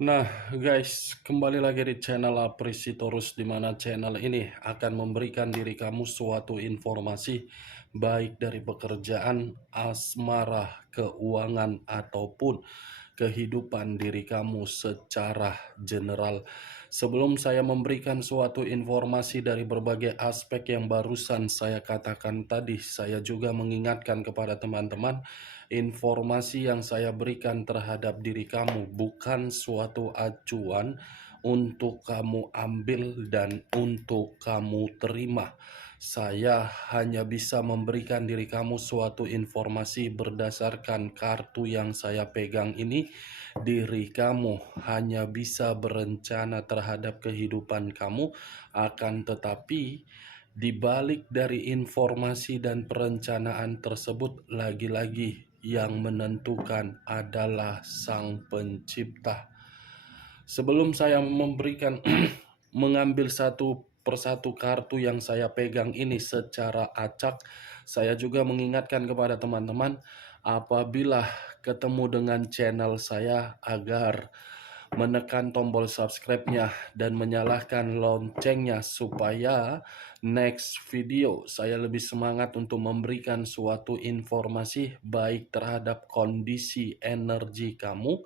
Nah, guys, kembali lagi di channel Aprisitorus, di mana channel ini akan memberikan diri kamu suatu informasi baik dari pekerjaan, asmara, keuangan, ataupun kehidupan diri kamu secara general. Sebelum saya memberikan suatu informasi dari berbagai aspek yang barusan saya katakan tadi, saya juga mengingatkan kepada teman-teman, informasi yang saya berikan terhadap diri kamu bukan suatu acuan untuk kamu ambil dan untuk kamu terima. Saya hanya bisa memberikan diri kamu suatu informasi berdasarkan kartu yang saya pegang ini. Diri kamu hanya bisa berencana terhadap kehidupan kamu, akan tetapi di balik dari informasi dan perencanaan tersebut, lagi-lagi yang menentukan adalah Sang Pencipta. Sebelum saya memberikan mengambil satu persatu kartu yang saya pegang ini secara acak, saya juga mengingatkan kepada teman-teman apabila ketemu dengan channel saya agar menekan tombol subscribe-nya dan menyalakan loncengnya supaya next video saya lebih semangat untuk memberikan suatu informasi baik terhadap kondisi energi kamu,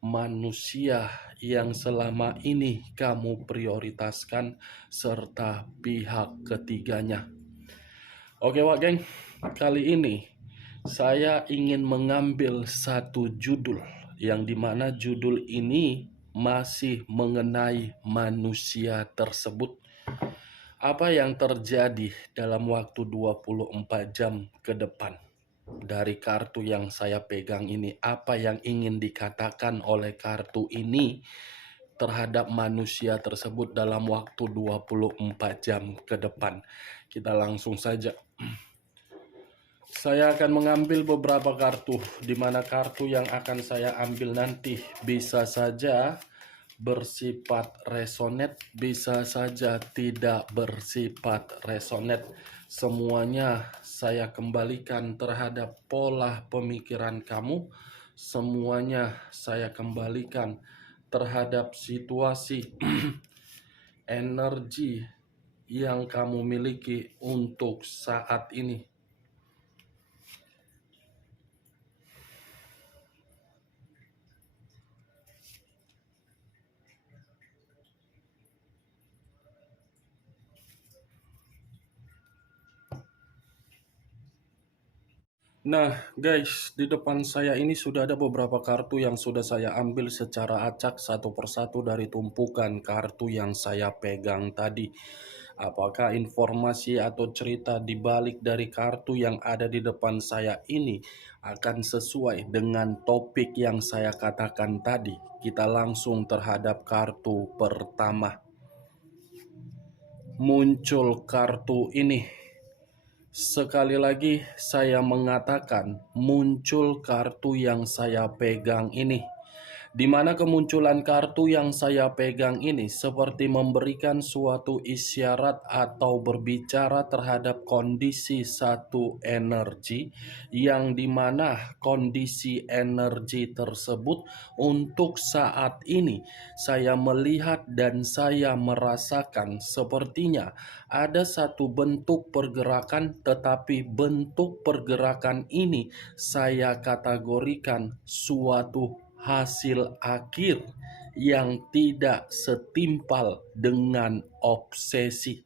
manusia yang selama ini kamu prioritaskan, serta pihak ketiganya. Oke Wak geng, kali ini saya ingin mengambil satu judul yang dimana judul ini masih mengenai manusia tersebut. Apa yang terjadi dalam waktu 24 jam ke depan? Dari kartu yang saya pegang ini, apa yang ingin dikatakan oleh kartu ini terhadap manusia tersebut dalam waktu 24 jam ke depan? Kita langsung saja. Saya akan mengambil beberapa kartu, di mana kartu yang akan saya ambil nanti bisa saja bersifat resonate, bisa saja tidak bersifat resonate. Semuanya saya kembalikan terhadap pola pemikiran kamu. Semuanya saya kembalikan terhadap situasi energi yang kamu miliki untuk saat ini. Nah guys, di depan saya ini sudah ada beberapa kartu yang sudah saya ambil secara acak satu persatu dari tumpukan kartu yang saya pegang tadi. Apakah informasi atau cerita di balik dari kartu yang ada di depan saya ini akan sesuai dengan topik yang saya katakan tadi? Kita langsung terhadap kartu pertama. Muncul kartu ini. Sekali lagi saya mengatakan muncul kartu yang saya pegang ini, di mana kemunculan kartu yang saya pegang ini seperti memberikan suatu isyarat atau berbicara terhadap kondisi satu energi, yang dimana kondisi energi tersebut untuk saat ini saya melihat dan saya merasakan sepertinya ada satu bentuk pergerakan, tetapi bentuk pergerakan ini saya kategorikan suatu hasil akhir yang tidak setimpal dengan obsesi.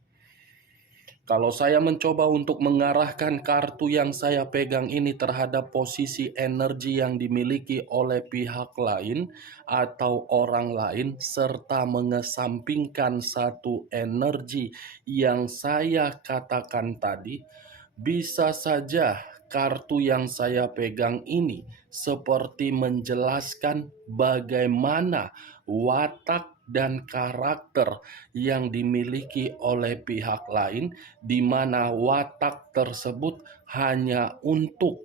Kalau saya mencoba untuk mengarahkan kartu yang saya pegang ini terhadap posisi energi yang dimiliki oleh pihak lain atau orang lain, serta mengesampingkan satu energi yang saya katakan tadi, bisa saja kartu yang saya pegang ini seperti menjelaskan bagaimana watak dan karakter yang dimiliki oleh pihak lain, di mana watak tersebut hanya untuk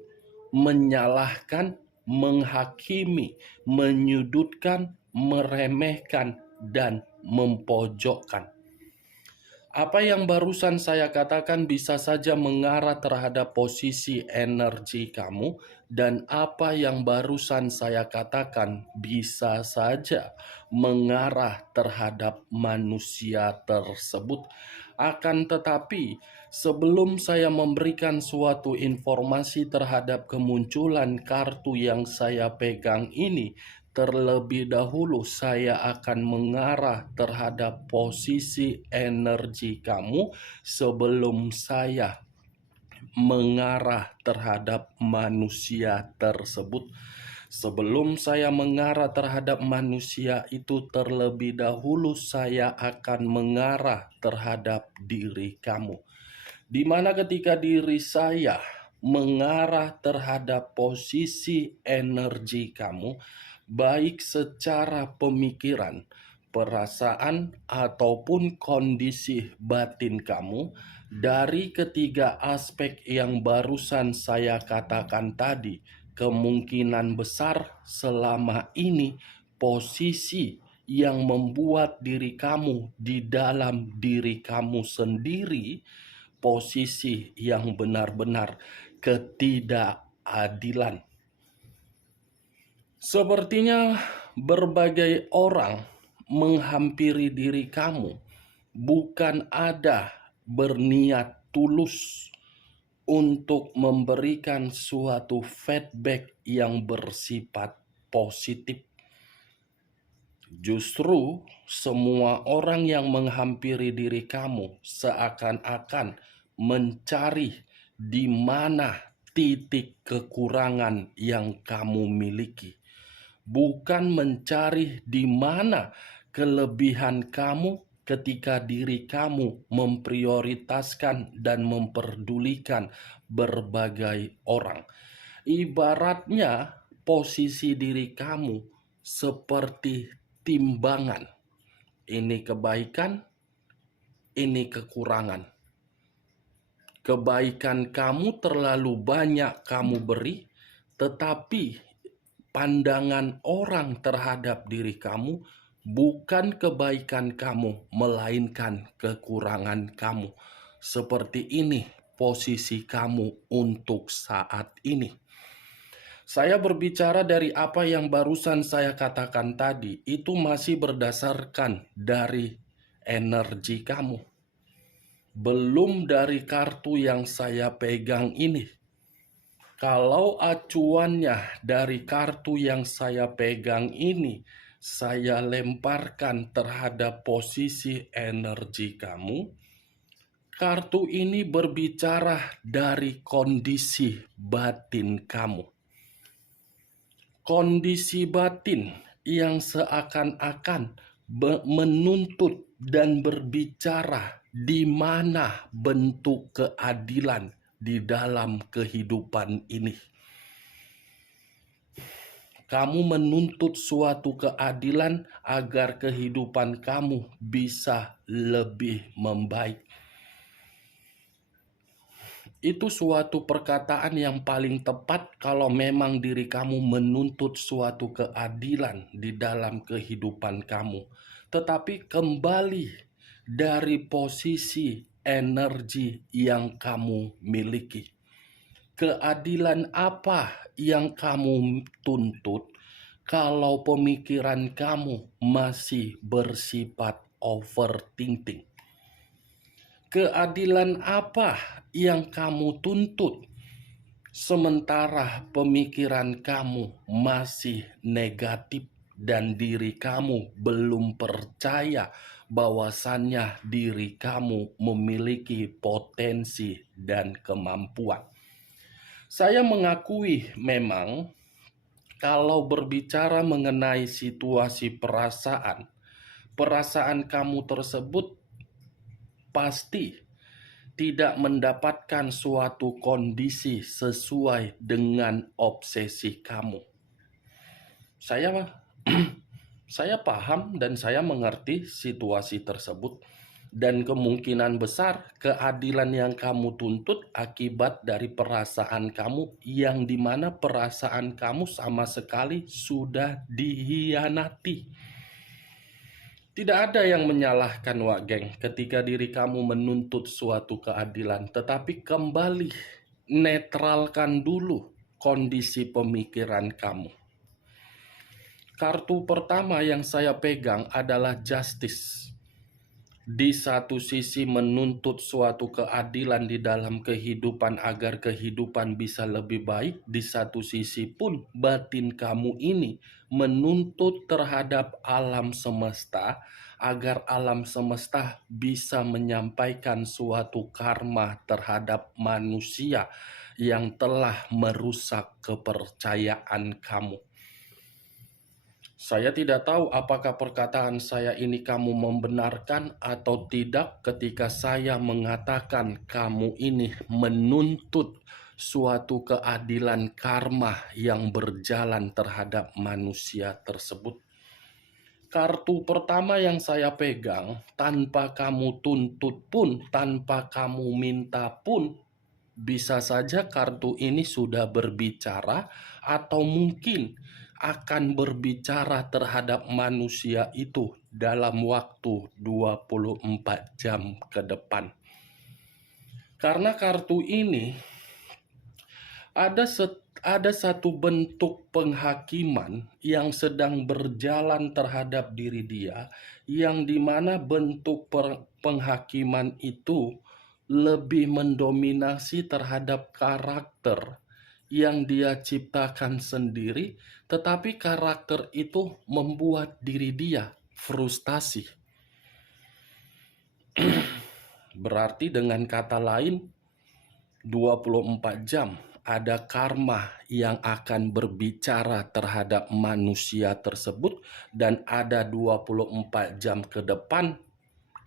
menyalahkan, menghakimi, menyudutkan, meremehkan, dan mempojokkan. Apa yang barusan saya katakan bisa saja mengarah terhadap posisi energi kamu, dan apa yang barusan saya katakan bisa saja mengarah terhadap manusia tersebut. Akan tetapi, sebelum saya memberikan suatu informasi terhadap kemunculan kartu yang saya pegang ini, terlebih dahulu saya akan mengarah terhadap posisi energi kamu sebelum saya mengarah terhadap manusia tersebut. Sebelum saya mengarah terhadap manusia itu, terlebih dahulu saya akan mengarah terhadap diri kamu. Di mana ketika diri saya mengarah terhadap posisi energi kamu, baik secara pemikiran, perasaan, ataupun kondisi batin kamu, dari ketiga aspek yang barusan saya katakan tadi, kemungkinan besar selama ini posisi yang membuat diri kamu di dalam diri kamu sendiri, posisi yang benar-benar ketidakadilan. Sepertinya berbagai orang menghampiri diri kamu bukan ada berniat tulus untuk memberikan suatu feedback yang bersifat positif. Justru semua orang yang menghampiri diri kamu seakan-akan mencari di mana titik kekurangan yang kamu miliki, bukan mencari di mana kelebihan kamu ketika diri kamu memprioritaskan dan memperdulikan berbagai orang. Ibaratnya posisi diri kamu seperti timbangan. Ini kebaikan, ini kekurangan. Kebaikan kamu terlalu banyak kamu beri, tetapi pandangan orang terhadap diri kamu bukan kebaikan kamu, melainkan kekurangan kamu. Seperti ini posisi kamu untuk saat ini. Saya berbicara dari apa yang barusan saya katakan tadi, itu masih berdasarkan dari energi kamu. Belum dari kartu yang saya pegang ini. Kalau acuannya dari kartu yang saya pegang ini, saya lemparkan terhadap posisi energi kamu. Kartu ini berbicara dari kondisi batin kamu. Kondisi batin yang seakan-akan menuntut dan berbicara di mana bentuk keadilan di dalam kehidupan ini. Kamu menuntut suatu keadilan agar kehidupan kamu bisa lebih membaik. Itu suatu perkataan yang paling tepat kalau memang diri kamu menuntut suatu keadilan di dalam kehidupan kamu. Tetapi kembali dari posisi energi yang kamu miliki. Keadilan apa yang kamu tuntut kalau pemikiran kamu masih bersifat overthinking? Keadilan apa yang kamu tuntut sementara pemikiran kamu masih negatif dan diri kamu belum percaya bahwasannya diri kamu memiliki potensi dan kemampuan? Saya mengakui memang kalau berbicara mengenai situasi perasaan kamu tersebut pasti tidak mendapatkan suatu kondisi sesuai dengan obsesi kamu. Saya paham dan saya mengerti situasi tersebut, dan kemungkinan besar keadilan yang kamu tuntut akibat dari perasaan kamu, yang dimana perasaan kamu sama sekali sudah dihianati. Tidak ada yang menyalahkan Wak Geng ketika diri kamu menuntut suatu keadilan, tetapi kembali netralkan dulu kondisi pemikiran kamu. Kartu pertama yang saya pegang adalah justice. Di satu sisi menuntut suatu keadilan di dalam kehidupan agar kehidupan bisa lebih baik, di satu sisi pun batin kamu ini menuntut terhadap alam semesta agar alam semesta bisa menyampaikan suatu karma terhadap manusia yang telah merusak kepercayaan kamu. Saya tidak tahu apakah perkataan saya ini kamu membenarkan atau tidak ketika saya mengatakan kamu ini menuntut suatu keadilan karma yang berjalan terhadap manusia tersebut. Kartu pertama yang saya pegang, tanpa kamu tuntut pun, tanpa kamu minta pun, bisa saja kartu ini sudah berbicara atau mungkin akan berbicara terhadap manusia itu dalam waktu 24 jam ke depan. Karena kartu ini ada satu bentuk penghakiman yang sedang berjalan terhadap diri dia, yang dimana bentuk penghakiman itu lebih mendominasi terhadap karakter yang dia ciptakan sendiri, tetapi karakter itu membuat diri dia frustasi. Berarti dengan kata lain, 24 jam ada karma yang akan berbicara terhadap manusia tersebut, dan ada 24 jam ke depan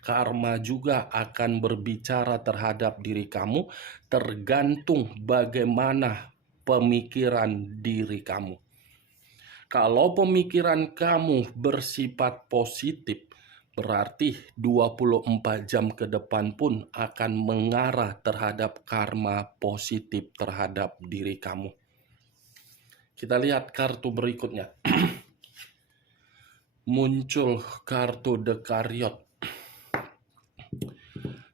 karma juga akan berbicara terhadap diri kamu, tergantung bagaimana pemikiran diri kamu. Kalau pemikiran kamu bersifat positif, berarti 24 jam ke depan pun akan mengarah terhadap karma positif terhadap diri kamu. Kita lihat kartu berikutnya. Muncul kartu Dekariot.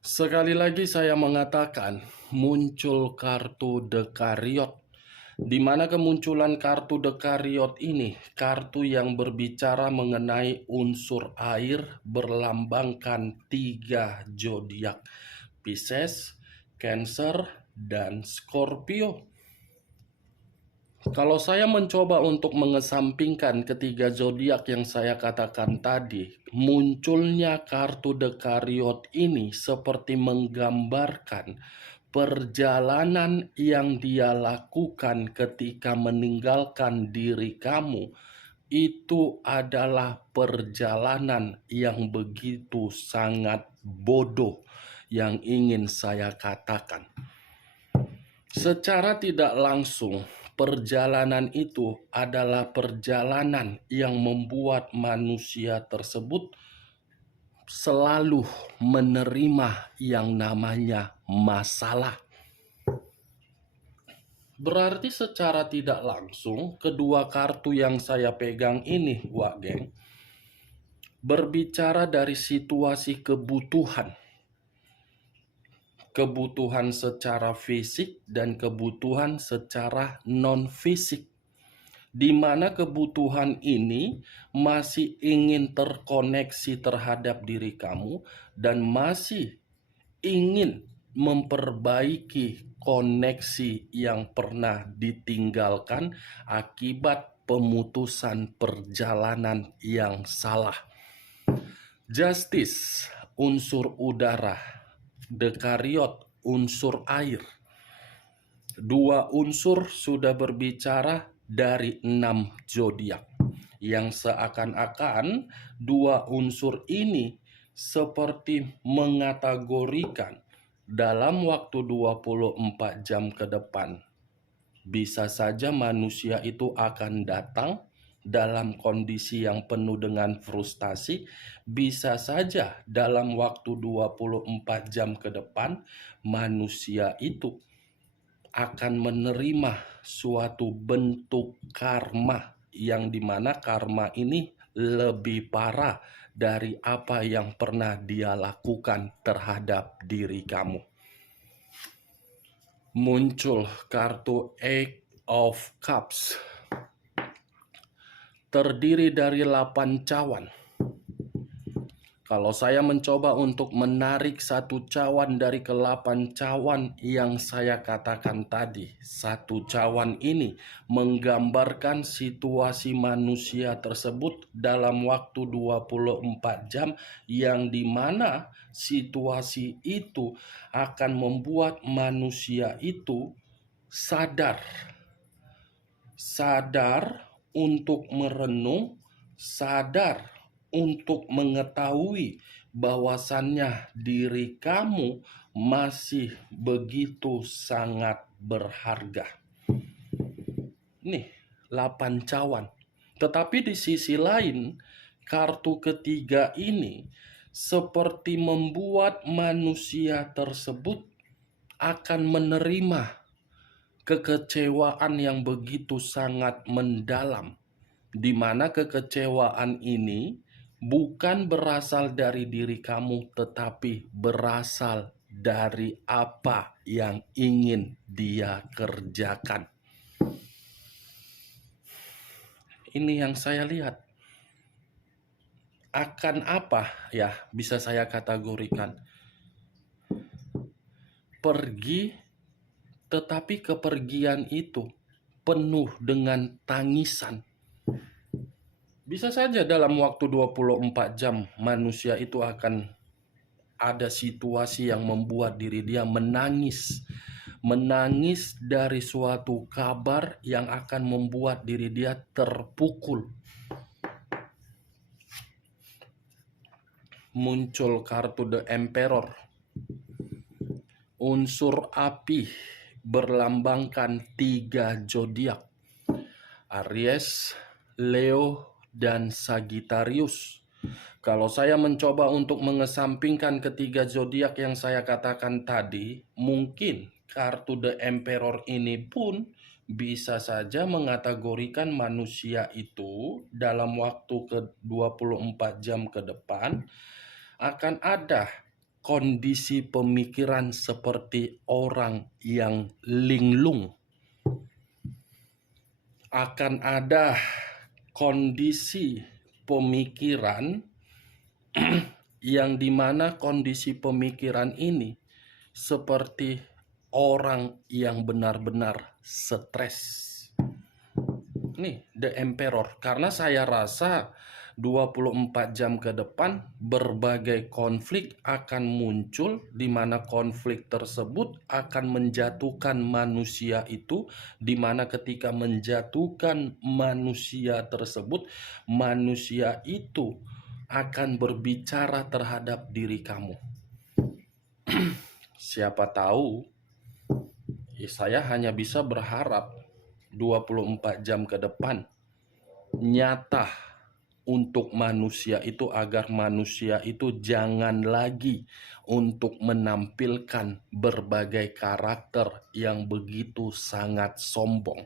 Sekali lagi saya mengatakan, muncul kartu Dekariot, di mana kemunculan kartu Dekariot ini, kartu yang berbicara mengenai unsur air, berlambangkan 3 zodiak, Pisces, Cancer, dan Scorpio. Kalau saya mencoba untuk mengesampingkan ketiga zodiak yang saya katakan tadi, munculnya kartu Dekariot ini seperti menggambarkan perjalanan yang dia lakukan ketika meninggalkan diri kamu. Itu adalah perjalanan yang begitu sangat bodoh yang ingin saya katakan. Secara tidak langsung, perjalanan itu adalah perjalanan yang membuat manusia tersebut selalu menerima yang namanya masalah. Berarti secara tidak langsung, kedua kartu yang saya pegang ini, Wak Geng, berbicara dari situasi kebutuhan. Kebutuhan secara fisik dan kebutuhan secara non-fisik, di mana kebutuhan ini masih ingin terkoneksi terhadap diri kamu dan masih ingin memperbaiki koneksi yang pernah ditinggalkan akibat pemutusan perjalanan yang salah. Justice, unsur udara. Dekariot, unsur air. Dua unsur sudah berbicara dari 6 zodiak, yang seakan-akan dua unsur ini seperti mengategorikan dalam waktu 24 jam ke depan. Bisa saja manusia itu akan datang dalam kondisi yang penuh dengan frustasi. Bisa saja dalam waktu 24 jam ke depan manusia itu akan menerima suatu bentuk karma, yang dimana karma ini lebih parah dari apa yang pernah dia lakukan terhadap diri kamu. Muncul kartu Eight of Cups, terdiri dari 8 cawan. Kalau saya mencoba untuk menarik satu cawan dari ke-8 cawan yang saya katakan tadi, satu cawan ini menggambarkan situasi manusia tersebut dalam waktu 24 jam, yang dimana situasi itu akan membuat manusia itu sadar untuk merenung, sadar untuk mengetahui bahwasannya diri kamu masih begitu sangat berharga. Nih, 8 cawan. Tetapi di sisi lain, kartu ketiga ini seperti membuat manusia tersebut akan menerima kekecewaan yang begitu sangat mendalam, di mana kekecewaan ini bukan berasal dari diri kamu, tetapi berasal dari apa yang ingin dia kerjakan. Ini yang saya lihat. Akan apa ya bisa saya kategorikan? Pergi, tetapi kepergian itu penuh dengan tangisan. Bisa saja dalam waktu 24 jam manusia itu akan ada situasi yang membuat diri dia menangis. Menangis dari suatu kabar yang akan membuat diri dia terpukul. Muncul kartu The Emperor. Unsur api berlambangkan 3 zodiak. Aries, Leo, dan Sagittarius. Kalau saya mencoba untuk mengesampingkan ketiga zodiak yang saya katakan tadi, mungkin kartu The Emperor ini pun bisa saja mengategorikan manusia itu dalam waktu ke 24 jam ke depan akan ada kondisi pemikiran seperti orang yang linglung. Akan ada kondisi pemikiran yang dimana kondisi pemikiran ini seperti orang yang benar-benar stres. Nih, The Emperor. Karena saya rasa 24 jam ke depan berbagai konflik akan muncul, di mana konflik tersebut akan menjatuhkan manusia itu, di mana ketika menjatuhkan manusia tersebut, manusia itu akan berbicara terhadap diri kamu. Siapa tahu, saya hanya bisa berharap 24 jam ke depan nyata untuk manusia itu, agar manusia itu jangan lagi untuk menampilkan berbagai karakter yang begitu sangat sombong.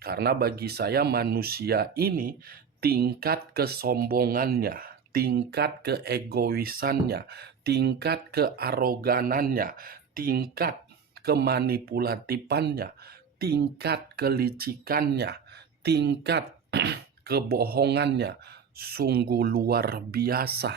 Karena bagi saya manusia ini tingkat kesombongannya, tingkat keegoisannya, tingkat kearoganannya, tingkat kemanipulatifannya, tingkat kelicikannya, tingkat kebohongannya sungguh luar biasa.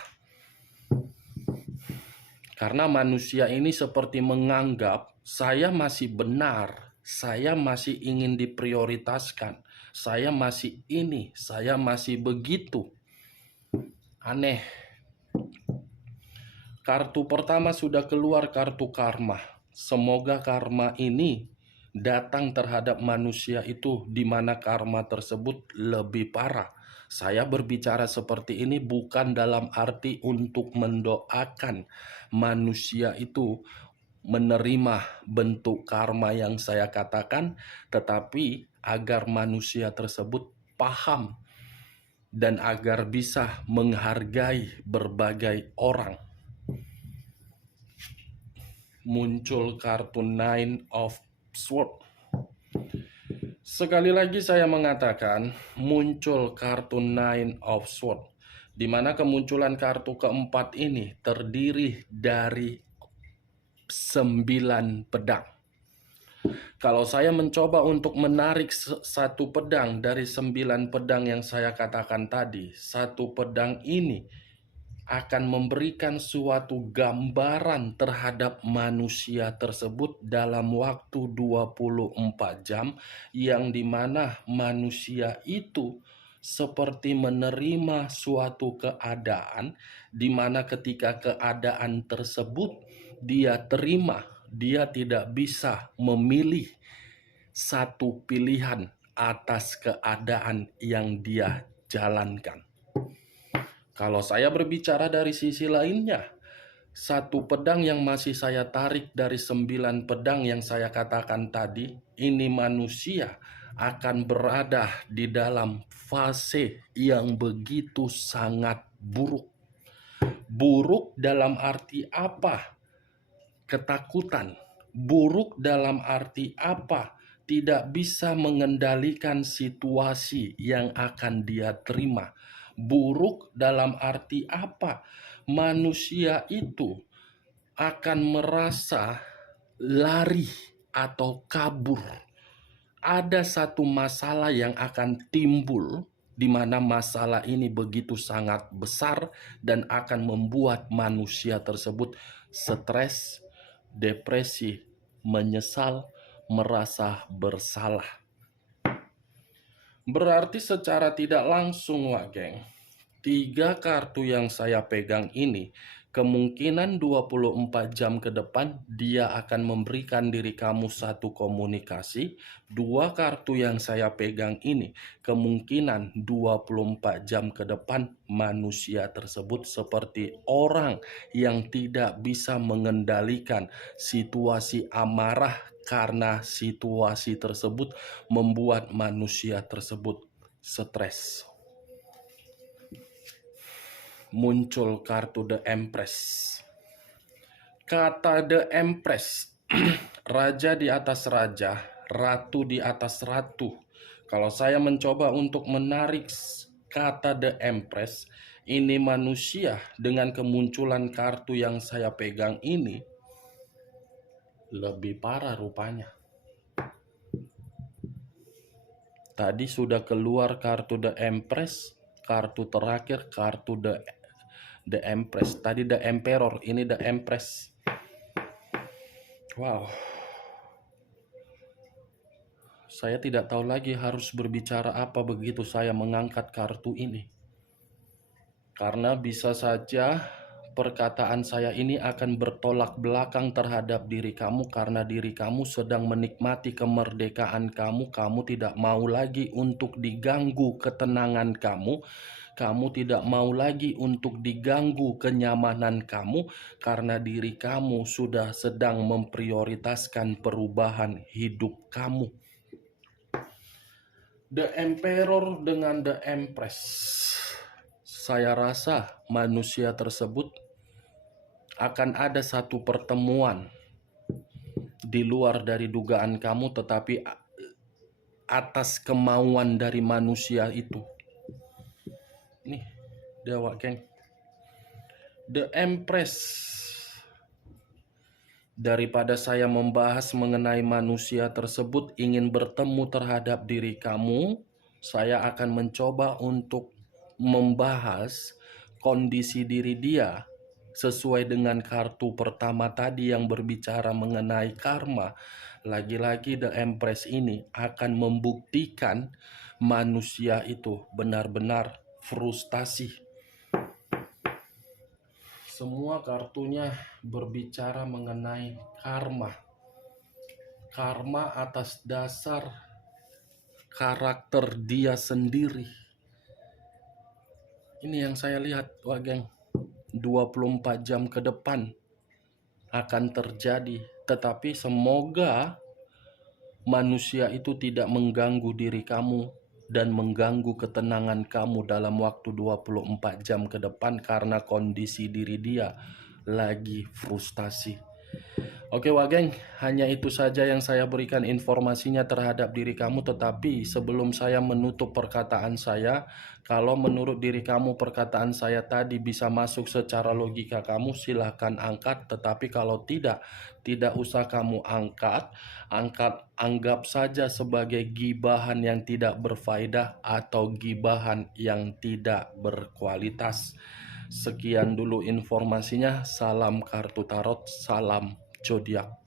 Karena manusia ini seperti menganggap saya masih benar, saya masih ingin diprioritaskan, saya masih ini, saya masih begitu. Aneh. Kartu pertama sudah keluar, kartu karma. Semoga karma ini datang terhadap manusia itu di mana karma tersebut lebih parah. Saya berbicara seperti ini bukan dalam arti untuk mendoakan manusia itu menerima bentuk karma yang saya katakan, tetapi agar manusia tersebut paham dan agar bisa menghargai berbagai orang. Muncul kartu Nine of Swords. Sekali lagi saya mengatakan muncul kartu Nine of Swords, di mana kemunculan kartu keempat ini terdiri dari 9 pedang. Kalau saya mencoba untuk menarik satu pedang dari 9 pedang yang saya katakan tadi, satu pedang ini akan memberikan suatu gambaran terhadap manusia tersebut dalam waktu 24 jam, yang dimana manusia itu seperti menerima suatu keadaan, di mana ketika keadaan tersebut dia terima, dia tidak bisa memilih satu pilihan atas keadaan yang dia jalankan. Kalau saya berbicara dari sisi lainnya, satu pedang yang masih saya tarik dari 9 pedang yang saya katakan tadi, ini manusia akan berada di dalam fase yang begitu sangat buruk. Buruk dalam arti apa? Ketakutan. Buruk dalam arti apa? Tidak bisa mengendalikan situasi yang akan dia terima. Buruk dalam arti apa? Manusia itu akan merasa lari atau kabur. Ada satu masalah yang akan timbul, di mana masalah ini begitu sangat besar dan akan membuat manusia tersebut stres, depresi, menyesal, merasa bersalah. Berarti secara tidak langsung, Wak Geng, 3 kartu yang saya pegang ini, kemungkinan 24 jam ke depan dia akan memberikan diri kamu satu komunikasi. 2 kartu yang saya pegang ini, kemungkinan 24 jam ke depan manusia tersebut seperti orang yang tidak bisa mengendalikan situasi amarah, karena situasi tersebut membuat manusia tersebut stres. Muncul kartu The Empress. Kata The Empress, raja di atas raja, ratu di atas ratu. Kalau saya mencoba untuk menarik kata The Empress, ini manusia dengan kemunculan kartu yang saya pegang ini lebih parah rupanya. Tadi sudah keluar kartu The Empress, kartu terakhir kartu The Empress. Tadi The Emperor, ini The Empress. Wow. Saya tidak tahu lagi harus berbicara apa begitu saya mengangkat kartu ini. Karena bisa saja perkataan saya ini akan bertolak belakang terhadap diri kamu, karena diri kamu sedang menikmati kemerdekaan kamu. Kamu tidak mau lagi untuk diganggu ketenangan kamu. Kamu tidak mau lagi untuk diganggu kenyamanan kamu, karena diri kamu sudah sedang memprioritaskan perubahan hidup kamu. The Emperor dengan The Empress. Saya rasa manusia tersebut akan ada satu pertemuan di luar dari dugaan kamu, tetapi atas kemauan dari manusia itu. Nih, Dewa Geng. The Empress. Daripada saya membahas mengenai manusia tersebut ingin bertemu terhadap diri kamu, saya akan mencoba untuk membahas kondisi diri dia sesuai dengan kartu pertama tadi yang berbicara mengenai karma. Lagi-lagi The Empress ini akan membuktikan manusia itu benar-benar frustasi. Semua kartunya berbicara mengenai karma. Karma atas dasar karakter dia sendiri. Ini yang saya lihat, Wak Geng. 24 jam ke depan akan terjadi. Tetapi semoga manusia itu tidak mengganggu diri kamu dan mengganggu ketenangan kamu dalam waktu 24 jam ke depan, karena kondisi diri dia lagi frustasi. Oke Wageng, hanya itu saja yang saya berikan informasinya terhadap diri kamu, tetapi sebelum saya menutup perkataan saya, kalau menurut diri kamu perkataan saya tadi bisa masuk secara logika kamu, silahkan angkat, tetapi kalau tidak, tidak usah kamu anggap saja sebagai gibahan yang tidak berfaedah atau gibahan yang tidak berkualitas. Sekian dulu informasinya, salam kartu tarot, salam zodiak.